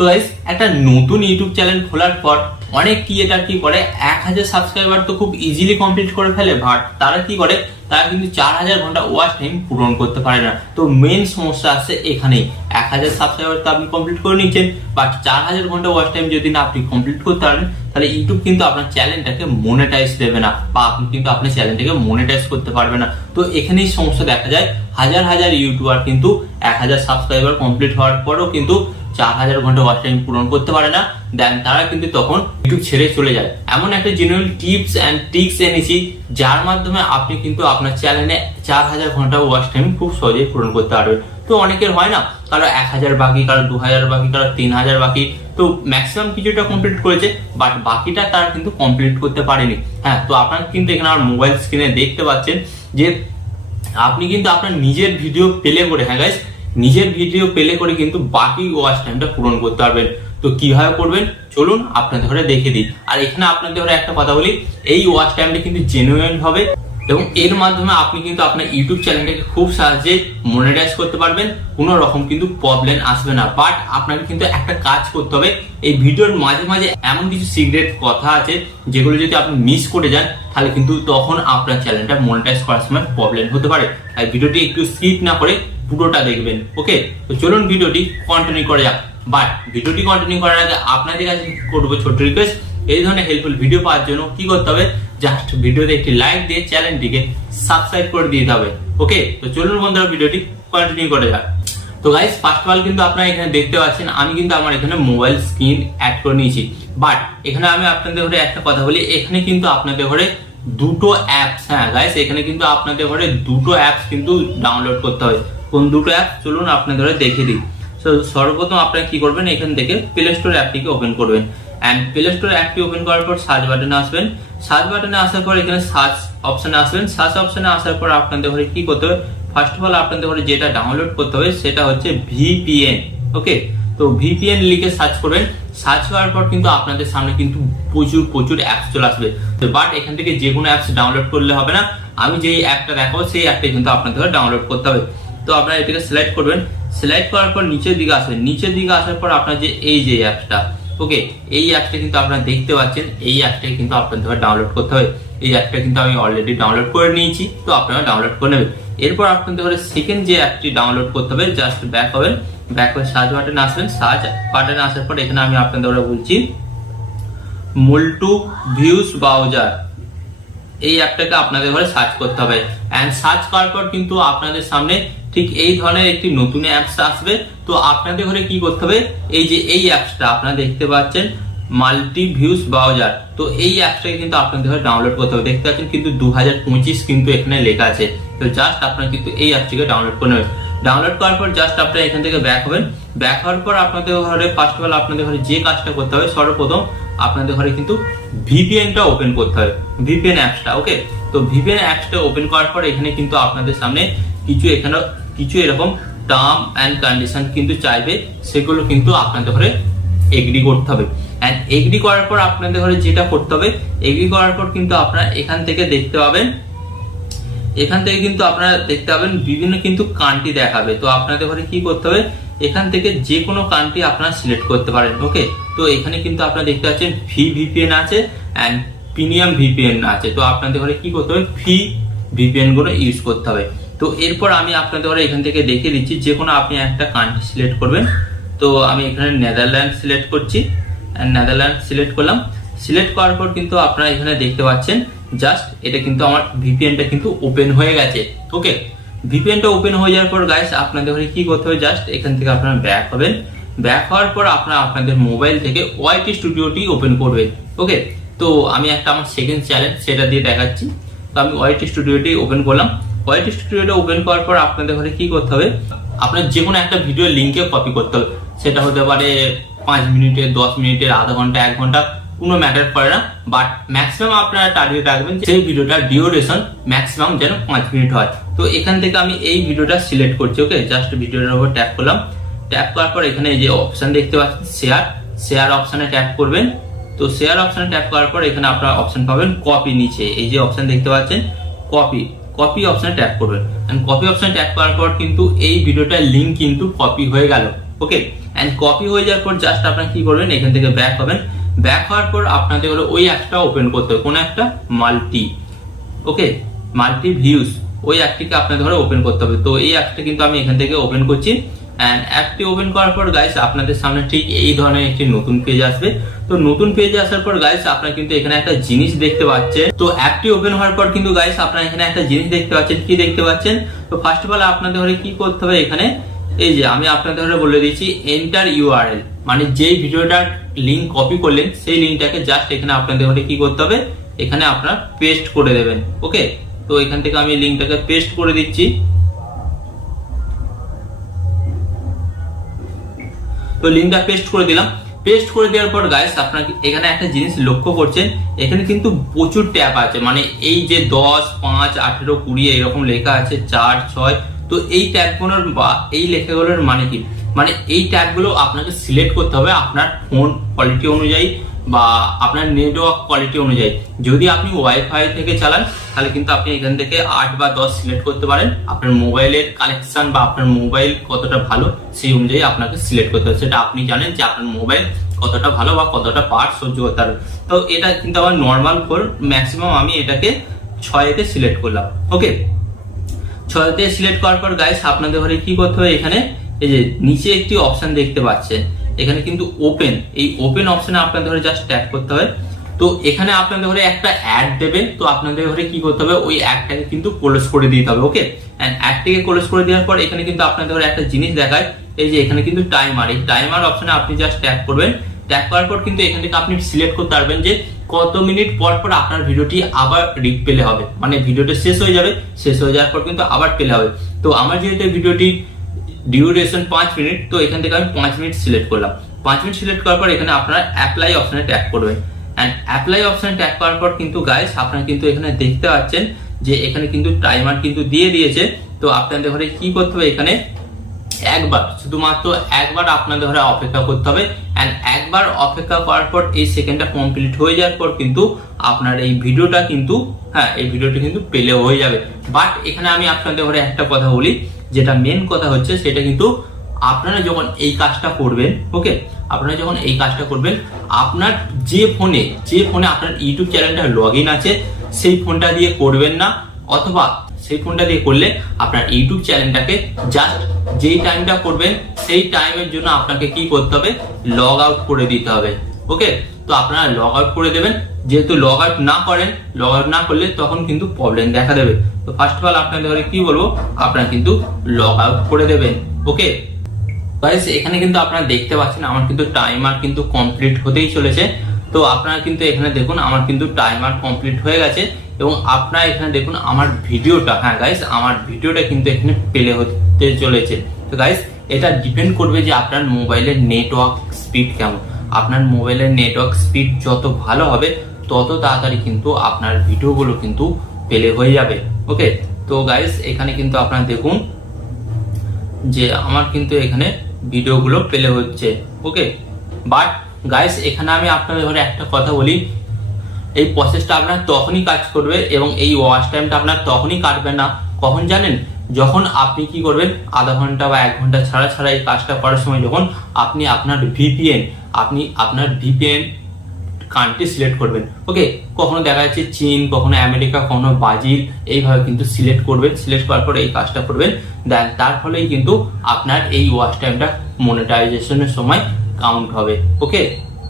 তো গাইস একটা নতুন ইউটিউব চ্যানেল খোলার পর অনেক ক্রিয়েটার কি করে 1000 সাবস্ক্রাইবার তো খুব ইজিলি কমপ্লিট করে ফেলে, বাট তারা কি করে তারা কিন্তু 4000 ঘন্টা ওয়াচ টাইম পূরণ করতে পারে না। তো মেন সমস্যা আছে এখানেই। 1000 সাবস্ক্রাইবার তো আপনি কমপ্লিট করে নিচ্ছেন, বাট 4000 ঘন্টা ওয়াচ টাইম যদি না আপনি কমপ্লিট করতে পারেন তাহলে ইউটিউব কিন্তু আপনার চ্যানেলটাকে মনিটাইজ দেবে না, বা আপনি কিন্তু আপনার চ্যানেলটাকে মনিটাইজ করতে পারবে না। তো এখানেই সমস্যা দেখা যায়। হাজার হাজার ইউটিউবার কিন্তু 1000 সাবস্ক্রাইবার কমপ্লিট হওয়ার পরেও কিন্তু 4000 ঘন্টা ওয়াচ টাইম পূরণ করতে পারে না, দেন তারা কিন্তু তখন ইউটিউব ছেড়ে চলে যায়। এমন একটা জেনুইন টিপস এন্ড ট্রিক্স এনেছি যার মাধ্যমে আপনি কিন্তু আপনার চ্যানেলে 4000 ঘন্টা ওয়াচ টাইম খুব সহজেই পূরণ করতে পারবেন। তো অনেকের হয় না, কারো 1000 বাকি, কারো 2000 বাকি, কারো 3000 বাকি। তো ম্যাক্সিমাম কিছুটা কমপ্লিট করেছে, বাট বাকিটা তারা কিন্তু কমপ্লিট করতে পারেনি। হ্যাঁ, তো আপনারা কিন্তু এখানে আমার মোবাইল স্ক্রিনে দেখতে পাচ্ছেন যে আপনি কিন্তু আপনার নিজের ভিডিও প্লে করে, হ্যাঁ গাইস, নিজের ভিডিও প্লে করে কিন্তু বাকি ওয়াচ টাইমটা পূরণ করতে পারবেন। তো কিভাবে করবেন চলুন আপনাদের ঘরে দেখে দিই। আর এখানে আপনাদের ঘরে একটা কথা বলি, এই ওয়াচ টাইমটা কিন্তু জেনুইন হবে এবং এর মাধ্যমে আপনি কিন্তু আপনার ইউটিউব চ্যানেলটাকে খুব সহজে মনিটাইজ করতে পারবেন, কোনো রকম কিন্তু প্রবলেম আসবে না। বাট আপনাকে কিন্তু একটা কাজ করতে হবে, এই ভিডিওর মাঝে মাঝে এমন কিছু সিক্রেট কথা আছে যেগুলো যদি আপনি মিস করে যান তাহলে কিন্তু তখন আপনার চ্যানেলটা মনিটাইজ করার সময় প্রবলেম হতে পারে। আর ভিডিওটি একটু স্কিপ না করে পুরোটা দেখবেন। ওকে, তো চলুন ভিডিওটি কন্টিনিউ করা যাক। বাট ভিডিওটি কন্টিনিউ করার আগে আপনাদের কাছে করবো ছোট্ট রিকোয়েস্ট, এই ধরনের হেল্পফুল ভিডিও পাওয়ার জন্য কি করতে হবে, জাস্ট ভিডিওতে একটি লাইক দিয়ে চ্যানেলটিকে সাবস্ক্রাইব করে দিতে হবে। ওকে, তো চলুন বন্ধুরা ভিডিওটি কন্টিনিউ করা যাক। তো গাইস, ফার্স্ট অফ অল কিন্তু আপনারা এখানে দেখতে পাচ্ছেন আমি কিন্তু আমার এখানে মোবাইল স্ক্রিন অ্যাড করে নিয়েছি। বাট এখানে আমি আপনাদের ঘরে একটা কথা বলি, এখানে কিন্তু আপনাদের ঘরে দুটো অ্যাপস, হ্যাঁ গাইস, এখানে কিন্তু আপনাদের ঘরে দুটো অ্যাপস কিন্তু ডাউনলোড করতে হবে। কোন দুটো অ্যাপ চলুন আপনাদের ঘরে দেখে দিই। সর্বপ্রথম আপনারা কি করবেন, এখান থেকে প্লে স্টোর অ্যাপটিকে ওপেন করবেন। এন্ড প্লে স্টোর অ্যাপটি ওপেন করার পর সার্চ বাটনে আসবেন। সার্চ বাটনে আসার পর এখানে সার্চ অপশনে আসবেন। সার্চ অপশনে আসার পর আপনাদের ঘরে কি করতে হবে, ফার্স্ট অফ অল আপনাদের ঘরে যেটা ডাউনলোড করতে হবে সেটা হচ্ছে ভিপিএন। ওকে, তো ভিপিএন লিখে সার্চ করবেন। সার্চ করার পর কিন্তু আপনাদের সামনে কিন্তু প্রচুর অ্যাপস চলে আসবে। বাট এখান থেকে যে কোনো অ্যাপস ডাউনলোড করলে হবে না, আমি যেই অ্যাপটা দেখাবো সেই অ্যাপটা কিন্তু আপনাদের ডাউনলোড করতে হবে। তো আপনারা এটাকে সিলেক্ট করবেন। সিলেক্ট করার পর নিচের দিকে আসবেন। নিচের দিকে আসার পর আপনার যে এই যে অ্যাপসটা, ওকে, এই অ্যাপসটা কিন্তু আপনারা দেখতে পাচ্ছেন, এই অ্যাপটা কিন্তু আপনাদের ডাউনলোড করতে হবে। এই অ্যাপটা কিন্তু আমি অলরেডি ডাউনলোড করে নিয়েছি, তো আপনারা ডাউনলোড করে নেবেন। এরপর আপনাদের ঘরে সেকেন্ড যে অ্যাপটি ডাউনলোড করতে হবে, জাস্ট ব্যাক হবেন। ব্যাক হয়ে সার্চ বাটনে আসবেন। সার্চ বাটনে আসার পর এখানে আমি আপনাদের ঘরে বলছি মুল্টু ভিউজ ব্রাউজার, এই অ্যাপটাকে আপনাদের ঘরে সার্চ করতে হবে। এন্ড সার্চ করার পর কিন্তু আপনাদের সামনে ঠিক এই ধরনের একটি নতুন অ্যাপস আসবে। তো আপনাদের ঘরে কি করতে হবে, এই যে এই অ্যাপসটা আপনারা দেখতে পাচ্ছেন মাল্টি ভিউজ ব্রাউজার, তো এই অ্যাপসটাকে কিন্তু আপনাদের ঘরে ডাউনলোড করতে হবে। দেখতে পাচ্ছেন কিন্তু 2025 কিন্তু এখানে লেখা আছে। তো জাস্ট আপনারা কিন্তু এই অ্যাপটিকে ডাউনলোড করে নেবেন। ডাউনলোড করার পর জাস্ট আপনারা এখান থেকে ব্যাক হবেন। ব্যাক হওয়ার পর আপনাদের ঘরে ফার্স্ট অফ অল আপনাদের ঘরে যে কাজটা করতে হবে, সর্বপ্রথম আপনাদের ঘরে কিন্তু ভিপিএনটা ওপেন করতে হবে, ভিপিএন অ্যাপসটা। ওকে, তো ভিপিএন অ্যাপসটা ওপেন করার পর এখানে কিন্তু আপনাদের সামনে কিছু এরকম টার্ম এন্ড কন্ডিশন কিন্তু চাইবে, সেগুলো কিন্তু আপনাদের ঘরে এগ্রি করতে হবে। এন্ড এগ্রি করার পর আপনাদের ঘরে যেটা করতে হবে, এগ্রি করার পর কিন্তু আপনারা এখান থেকে দেখতে পাবেন, এখান থেকে কিন্তু আপনারা দেখতে পাবেন বিভিন্ন কিন্তু কান্ট্রি দেখাবে। তো আপনাদের ঘরে কি করতে হবে, এখান থেকে যে কোনো কান্ট্রি আপনারা সিলেক্ট করতে পারেন। ওকে, তো এখানে কিন্তু আপনারা দেখতে পাচ্ছেন ফ্রি ভিপিএন আছে এন্ড প্রিমিয়াম ভিপিএন আছে। তো আপনাদের ঘরে কি করতে হবে, ফ্রি ভিপিএন গুলো ইউজ করতে হবে। তো এরপর আমি আপনাদের ঘরে এখান থেকে দেখিয়ে দিচ্ছি, যে কোনো আপনি একটা কান্ট্রি সিলেক্ট করবেন। তো আমি এখানে নেদারল্যান্ড সিলেক্ট করছি, নেদারল্যান্ড সিলেক্ট করলাম। সিলেক্ট করার পর কিন্তু আপনারা এখানে দেখতে পাচ্ছেন জাস্ট এটা কিন্তু আমার ভিপিএনটা কিন্তু ওপেন হয়ে গেছে। ওকে, ভিপিএনটা ওপেন হয়ে যাওয়ার পর গাইস আপনাদের ঘরে কি করতে হবে, জাস্ট এখান থেকে আপনারা ব্যাক হবেন। ব্যাক হওয়ার পর আপনারা আপনাদের মোবাইল থেকে ওয়াইটি স্টুডিওটি ওপেন করবেন। ওকে, তো আমি একটা আমার সেকেন্ড চ্যালেঞ্জ সেটা দিয়ে দেখাচ্ছি। তো আমি ওয়াইটি স্টুডিওটি ওপেন করলাম। ওয়াইটি স্টুডিওটা ওপেন করার পর আপনাদের ঘরে কি করতে হবে, আপনার যে কোনো একটা ভিডিও লিঙ্কে কপি করতে হবে। সেটা হতে পারে 5 মিনিটের, 10 মিনিটের, আধা ঘন্টা, 1 ঘন্টা, কোনো ম্যাটার করে না। বাট ম্যাক্সিমাম আপনারা টার্গেট রাখবেন সেই ভিডিওটা ডিউরেশন ম্যাক্সিমাম যেন 5 মিনিট হয়। তো এখান থেকে আমি এই ভিডিওটা সিলেক্ট করছি। ওকে, জাস্ট ভিডিওটার উপর ট্যাপ করলাম। ট্যাপ করার পর এখানে এই যে অপশন দেখতে পাচ্ছেন শেয়ার অপশনে ট্যাপ করবেন। তো শেয়ার অপশনে ট্যাপ করার পর এখানে আপনারা অপশন পাবেন কপি, নিচে এই যে অপশন দেখতে পাচ্ছেন কপি অপশনে ট্যাপ করবেন। এন্ড কপি অপশনে ট্যাপ করার পর কিন্তু এই ভিডিওটার লিংক কিন্তু কপি হয়ে গেল। ওকে। এন্ড কপি হয়ে যাওয়ার পর জাস্ট আপনারা কি করবেন, এখান থেকে ব্যাক হবেন। ব্যাক হওয়ার পর আপনাদের হলো ওই অ্যাপটা ওপেন করতে হবে, কোন একটা মাল্টি, ওকে, মাল্টি ভিউজ, ওই অ্যাপটিকে আপনাদের ঘরে ওপেন করতে হবে। তো এই অ্যাপটা কিন্তু আমি এখান থেকে ওপেন করছি। এন্ড অ্যাপটি ওপেন করার পর গাইস আপনাদের সামনে ঠিক এই ধরনের একটি নতুন পেজ আসবে। তো নতুন পেজে আসার পর গাইস আপনারা কিন্তু এখানে একটা জিনিস দেখতে পাচ্ছেন। তো অ্যাপটি ওপেন হওয়ার পর কিন্তু গাইস আপনারা এখানে একটা জিনিস দেখতে পাচ্ছেন। কি দেখতে পাচ্ছেন? তো ফার্স্ট অফ অল আপনাদের ঘরে কি করতে হবে, এখানে এই যে আমি আপনাদের ঘরে বলে দিচ্ছি এন্টার ইউআরএল, মানে যেই ভিডিওটার লিংক কপি করলেন সেই লিংকটাকে জাস্ট এখানে আপনাদের ঘরে কি করতে হবে, এখানে আপনারা পেস্ট করে দেবেন। ওকে, তো এখান থেকে আমি লিংকটাকে পেস্ট করে দিচ্ছি। তো লিংকটা পেস্ট করে দিলাম। পেস্ট করে দেওয়ার পর গাইস আপনারা এখানে একটা জিনিস লক্ষ্য করছেন, এখানে কিন্তু প্রচুর ট্যাব আছে, মানে এই যে 10, 5, 18, 20 এরকম লেখা আছে, 4, 6। তো এই ট্যাবগুলোর বা এই লেখাগুলোর মানে কি, মানে এই ট্যাবগুলো আপনাকে সিলেক্ট করতে হবে আপনার ফোন কোয়ালিটি অনুযায়ী বা আপনার নেটওয়ার্ক কোয়ালিটি অনুযায়ী। যদি আপনি ওয়াইফাই থেকে চালান তাহলে কিন্তু আপনি এখান থেকে 8 বা 10 সিলেক্ট করতে পারেন। আপনার মোবাইলের কানেকশন বা আপনার মোবাইল কতটা ভালো সেই অনুযায়ী আপনাকে সিলেক্ট করতে হবে, সেটা আপনি জানেন যে আপনার মোবাইল কতটা ভালো বা কতটা পাওয়ার সহ্য করতে পারবে। তো এটা কিন্তু আমার নর্মাল ফোন, ম্যাক্সিমাম আমি এটাকে 6-তে সিলেক্ট করলাম। ওকে, 6-তে সিলেক্ট করার পর গাইস আপনাদের ঘরে কি করতে হবে, এখানে এই যে নিচে একটি অপশন দেখতে পাচ্ছেন, এখানে কিন্তু ওপেন, এই ওপেন অপশনে আপনাদের ঘরে জাস্ট ট্যাপ করতে হবে। তো এখানে আপনাদের ঘরে একটা অ্যাড দেবে, তো আপনাদের ঘরে কি করতে হবে, ওই অ্যাডটাকে কিন্তু ক্লোজ করে দিতে হবে। ওকে, এন্ড অ্যাডটাকে ক্লোজ করে দেওয়ার পর এখানে কিন্তু আপনাদের ঘরে একটা জিনিস দেখায়, এই যে এখানে কিন্তু টাইমার, এই টাইমার অপশনে আপনি জাস্ট ট্যাপ করবেন। ট্যাপ করার পর কিন্তু এখান থেকে আপনি সিলেক্ট করতে পারবেন যে কত মিনিট পর পর আপনার ভিডিওটি আবার রিপ্লে হবে, মানে ভিডিওটা শেষ হয়ে যাবে, শেষ হয়ে যাওয়ার পর কিন্তু আবার প্লে হবে। তো আমার যেহেতু ভিডিওটি ডিউরেশন 5 মিনিট, তো এখান থেকে আমি 5 মিনিট সিলেক্ট করলাম। 5 মিনিট সিলেক্ট করার পর এখানে আপনারা অ্যাপ্লাই অপশনে ট্যাপ করবেন। এন্ড অ্যাপ্লাই অপশনে ট্যাপ করার পর কিন্তু গাইস আপনারা কিন্তু এখানে দেখতে পাচ্ছেন যে এখানে কিন্তু টাইমার কিন্তু দিয়ে দিয়েছে। তো আপনাদের ঘরে কি করতে হবে, এখানে একবার, শুধুমাত্র একবার আপনাদের ঘরে অপেক্ষা করতে হবে। এন্ড একবার অপেক্ষা করার পর এই সেকেন্ডটা কমপ্লিট হয়ে যাওয়ার পর কিন্তু আপনার এই ভিডিওটা কিন্তু, হ্যাঁ, এই ভিডিওটা কিন্তু প্লে হয়ে যাবে। বাট এখানে আমি আপনাদের ঘরে একটা কথা বলি, যেটা মেন কথা হচ্ছে সেটা কিন্তু আপনারা যখন এই কাজটা করবেন, ওকে, আপনারা যখন এই কাজটা করবেন আপনার যে ফোনে আপনার ইউটিউব চ্যানেলটা লগ ইন আছে সেই ফোনটা দিয়ে করবেন না, অথবা সেই ফোনটা দিয়ে করলে আপনার ইউটিউব চ্যানেলটাকে জাস্ট যেই টাইমটা করবেন সেই টাইমের জন্য আপনাকে কি করতে হবে, লগ আউট করে দিতে হবে। ওকে, তো আপনারা লগ আউট করে দেবেন। যেহেতু লগ আউট না করেন, লগ আউট না করলে তখন কিন্তু প্রবলেম দেখা দেবে। তো ফার্স্ট অফ অল আপনাদের ঘরে কি বলবো, আপনারা কিন্তু লগ আউট করে দেবেন। ওকে গাইস, এখানে কিন্তু আপনারা দেখতে পাচ্ছেন আমার কিন্তু টাইমার কিন্তু কমপ্লিট হতেই চলেছে। তো আপনারা কিন্তু এখানে দেখুন আমার কিন্তু টাইমার কমপ্লিট হয়ে গেছে এবং আপনারা এখানে দেখুন আমার ভিডিওটা, হ্যাঁ গাইস, আমার ভিডিওটা কিন্তু এখানে প্লে হতে চলেছে। তো গাইস, এটা ডিপেন্ড করবে যে আপনার মোবাইলের নেটওয়ার্ক স্পিড কেমন। আপনার মোবাইলের নেটওয়ার্ক স্পিড যত ভালো হবে তত তাড়াতাড়ি কিন্তু আপনার ভিডিওগুলো কিন্তু প্লে হয়ে যাবে। ওকে, তো গাইস এখানে কিন্তু আপনারা দেখুন যে আমার কিন্তু এখানে ভিডিওগুলো প্লে হচ্ছে। ওকে, বাট গাইস এখানে আমি আপনাদের ঘরে একটা কথা বলি, এই প্রসেসটা আপনার তখনই কাজ করবে এবং এই ওয়াচ টাইমটা আপনার তখনই কাটবে না, কখন জানেন, যখন আপনি কি করবেন, আধা ঘন্টা বা 1 ঘন্টা ছাড়া ছাড়া এই কাজটা করার সময় যখন আপনি আপনার ভিপিএন কান্ট্রি সিলেক্ট করবেন। ওকে, কখনো দেখা যাচ্ছে চীন, কখনো আমেরিকা, কখনো ব্রাজিল, এইভাবে কিন্তু সিলেক্ট করবেন। সিলেক্ট করার পরে এই কাজটা করবেন, দেন তার ফলেই কিন্তু আপনার এই ওয়াচ টাইমটা মনিটাইজেশনের সময় কাউন্ট হবে। ওকে।